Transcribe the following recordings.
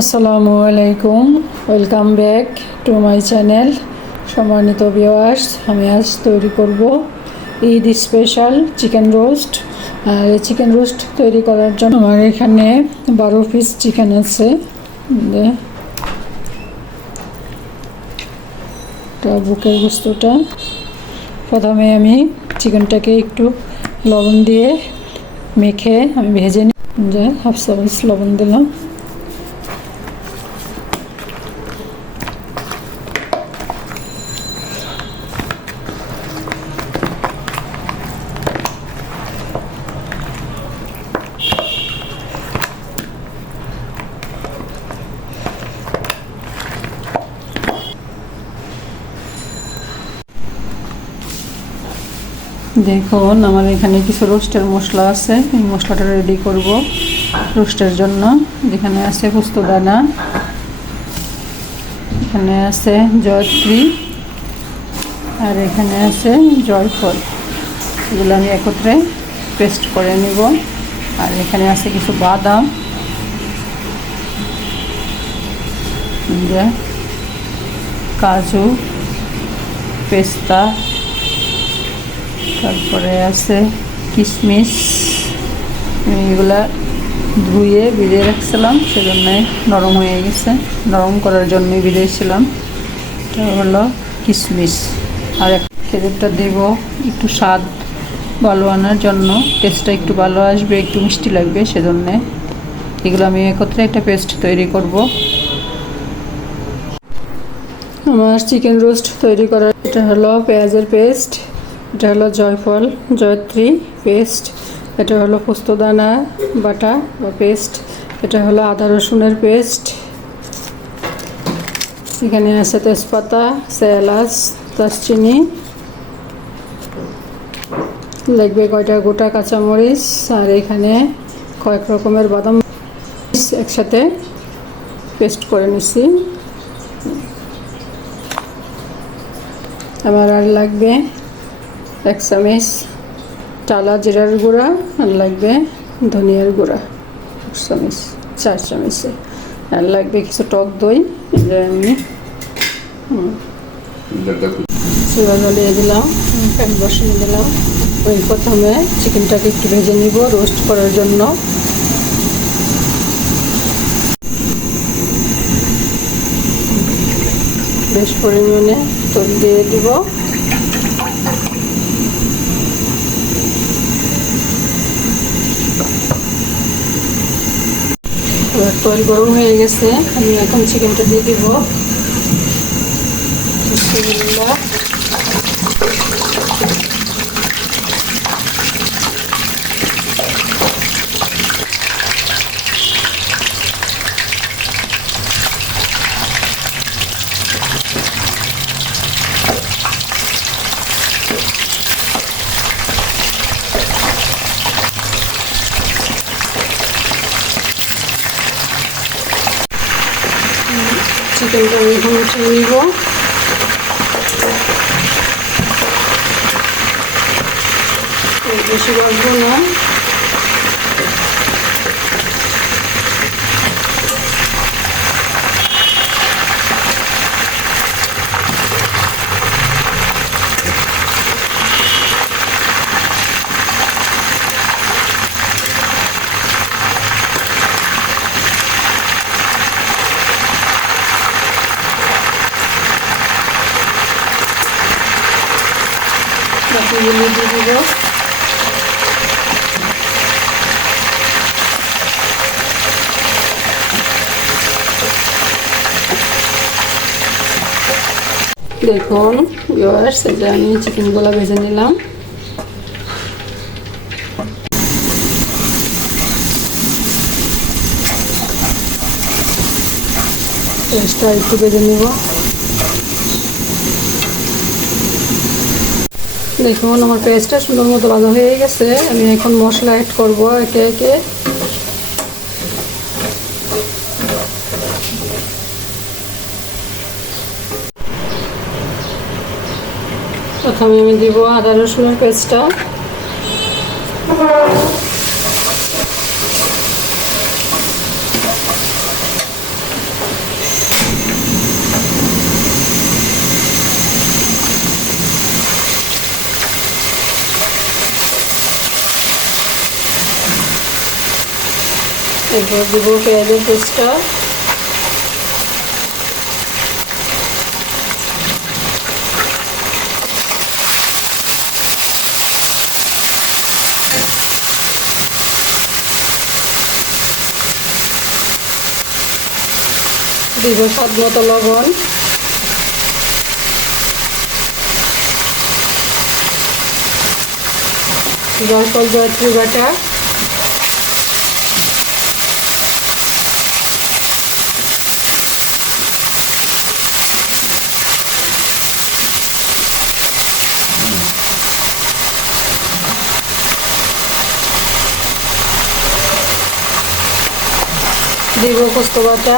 আসসালামু আলাইকুম। Welcome back to my channel সম্মানিত ভিওয়ার্স আমি আজ তৈরি করব ঈদ স্পেশাল চিকেন রোস্ট আর এই চিকেন রোস্ট তৈরি করার জন্য আমার এখানে বারো পিস চিকেন আছে। বুকের বস্তুটা। প্রথমে আমি চিকেনটাকে একটু লবণ দিয়ে মেখে আমি ভেজে নিই যে হাফ চামচ লবণ দিলাম। দেখুন আমার এখানে কিছু রোস্টের মশলা আছে। এই মশলাটা রেডি করব রোস্টের জন্য। যেখানে আছে পোস্তদানা এখানে আছে জয়ত্রী। আর এখানে আছে জয়ফল। এগুলো আমি একত্রে পেস্ট করে নিব। আর এখানে আছে কিছু বাদাম। কাজু, পেস্তা। তারপরে আছে কিশমিশ এগুলা ধুয়ে ভিজিয়ে রাখছিলাম, সেজন্য নরম হয়ে গেছে। নরম করার জন্যই ভিজিয়েছিলাম। এটা হলো কিশমিশ আর এক খেজুরটা দেব একটু স্বাদ ভালো আনার জন্য টেস্টটা একটু ভালো আসবে, একটু মিষ্টি লাগবে, সেজন্যে এগুলো আমি একত্রে একটা পেস্ট তৈরি করব। আমার চিকেন রোস্ট তৈরি করার এটা হলো পেঁয়াজের পেস্ট। এটা হলো জয়ফল, জয়ত্রী, পেস্ট। এটা হলো পোস্তদানা, বাটা বা পেস্ট। এটা হলো আদা রসুনের পেস্ট। এখানে আছে তেজপাতা এলাচ দারচিনি। লাগবে কয়টা গোটা কাঁচামরিচ। আর এখানে কয়েক রকমের বাদাম একসাথে পেস্ট করে নিছি। আমার আর লাগবে এক চামচ টালা জিরার গুঁড়া আর লাগবে ধনিয়ার গুঁড়া, এক চামচ, চার চামচে। আর লাগবে কিছু টক দই যে আমি চুলা জ্বালিয়ে দিলাম প্যান বসিয়ে দিলাম ওই প্রথমে চিকেনটাকে একটু ভেজে নিব রোস্ট করার জন্য। বেশ পরিমাণে তেল দিয়ে দিব। এবার গরম হয়ে গেছে আমি এখন চিকেনটা দিয়ে দিব। চিকেনটা এখন উঠিয়ে নিব বেশি বাড়বো না বাকিগুলো দিয়ে দিব দেখুন ভিউয়ার্স এটা আমি চিকেনগুলো ভেজে নিলাম। পেঁয়াজটা একটু ভেজে নিব। দেখুন, আমার পেস্টটা সুন্দর মতো ভাজা হয়ে গেছে। আমি এখন মশলা অ্যাড করব একে একে। প্রথমে আমি দিব আদা রসুনের পেস্টটা। এরপর দিব পেঁয়াজের পেস্টটা। দিব স্বাদ মতো লবণ। জয়ফল জয়ত্রী বাটা দিব পোস্ত বাটা।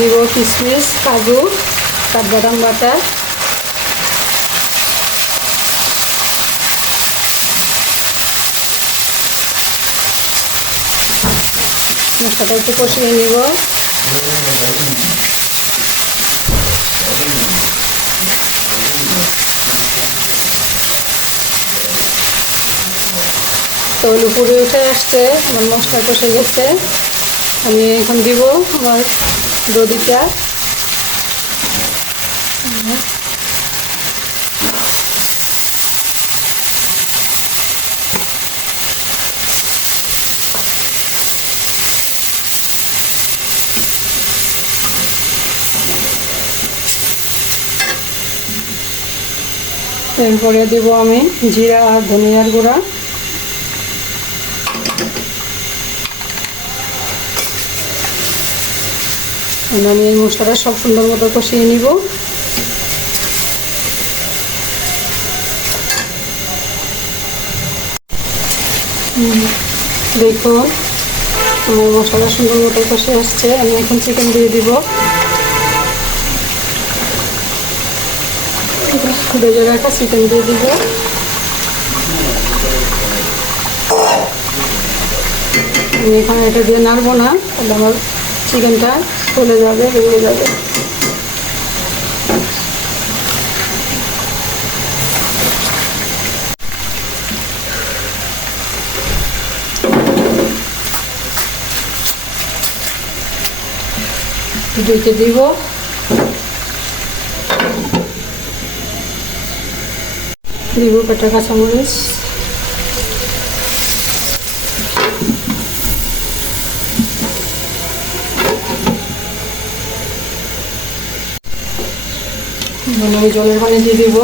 দিব কিশমিশ, কাজু, কাঠবাদাম বাটা। মশলাটা একটু কষিয়ে নিব। তৈল উপরে উঠে আসছে আমার মশলা কষে গেছে। আমি এখন দিব আমার দদিটা এরপরে দিব আমি জিরা আর ধনিয়ার গুঁড়া। এখন আমি এই মশলাটা সব সুন্দর মতো কষিয়ে নিব। দেখুন আমার মশলা সুন্দর মতো কষে আসছে। আমি এখন চিকেন দিয়ে দিব। ভেজে রাখা চিকেন দিয়ে দিব। আমি এখানে এটা দিয়ে নাড়বো না, তাহলে আমার চিকেনটা চলে যাবে ভেঙে যাবে। দুইতে দিব। দিব কাটা কাঁচামরিচ। এখন আমি জলের পানি দিয়ে দিব।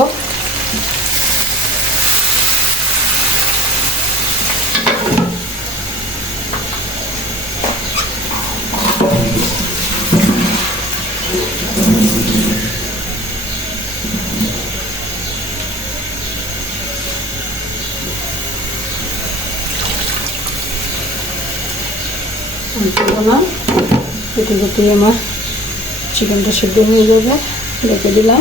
আমার চিকেনটা সিদ্ধ হয়ে যাবে। রেখে দিলাম।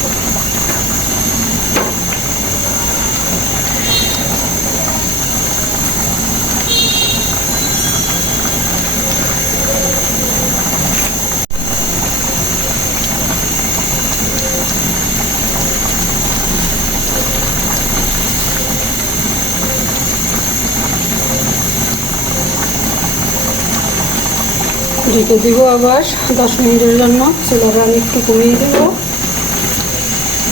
ঢেকে দিব আবার দশ মিনিটের জন্য। চুলাটা আমি একটু কমিয়ে দেব।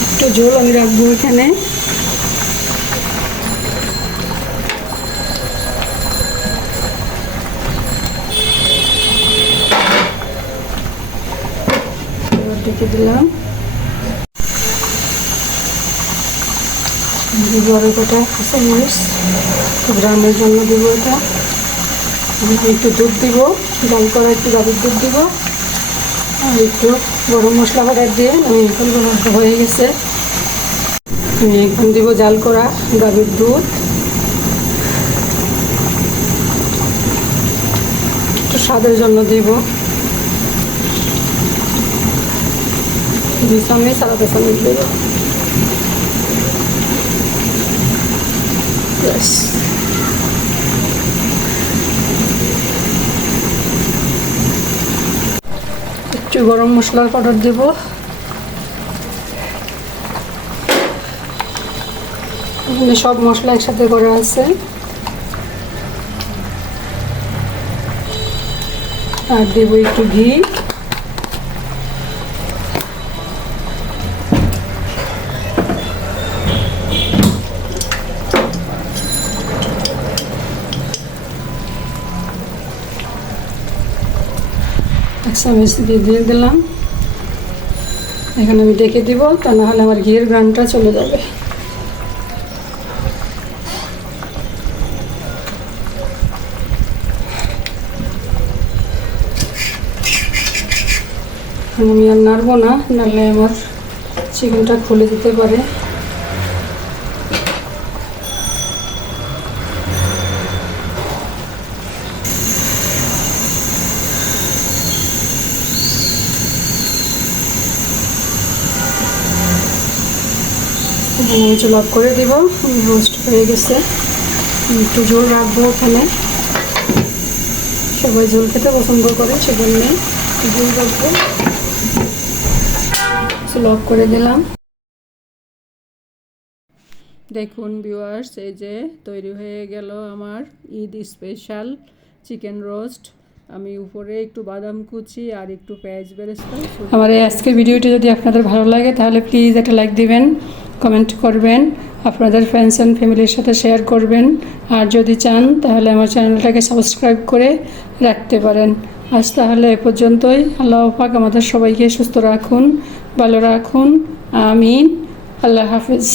একটু ঝোল আমি রাখব এখানে। দিলাম। গ্রামের জন্য দিব এটা। আমি একটু দুধ দিব। জল করা একটু গাভীর দুধ দিব। আর একটু গরম মশলা পাউডার দিয়ে আমি এখন গরমটা হয়ে গেছে। আমি এখন দিব জাল করা গাভীর দুধ। একটু স্বাদের জন্য দিব। দুই চামচ আলাদা চামচ দেব একটু গরম মশলার পাউডার দেব। সব মশলা একসাথে করা আছে। আর দেবো একটু ঘি। চামচ ঘি দিয়ে দিলাম। এখানে আমি ডেকে দিব, তা না হলে আমার ঘিয়ের গ্রানটা চলে যাবে। আমি আর নাড়বো না নাহলে আমার চিকেনটা খুলে দিতে পারে। চুল করে দিব। রোস্ট হয়ে গেছে। একটু ঝোল রাখব ওখানে। সবাই ঝোল খেতে পছন্দ করে, সেজন্য ঝোল রাখব। অফ করে দিলাম। দেখুন ভিউয়ার্স এই যে তৈরি হয়ে গেল আমার ঈদ স্পেশাল চিকেন রোস্ট আমি উপরে একটু বাদাম কুচি আর একটু পেঁয়াজ বেরেস্তা। আমার এই ভিডিওটি যদি আপনাদের ভালো লাগে, তাহলে প্লিজ একটা লাইক দিবেন। কমেন্ট করবেন। আপনাদের ফ্রেন্ডস অ্যান্ড ফ্যামিলির সাথে শেয়ার করবেন। আর যদি চান, তাহলে আমার চ্যানেলটাকে সাবস্ক্রাইব করে রাখতে পারেন। আজ তাহলে এ পর্যন্তই। আল্লাহ পাক আমাদের সবাইকে সুস্থ রাখুন, ভালো রাখুন। আমিন। আল্লাহ হাফিজ।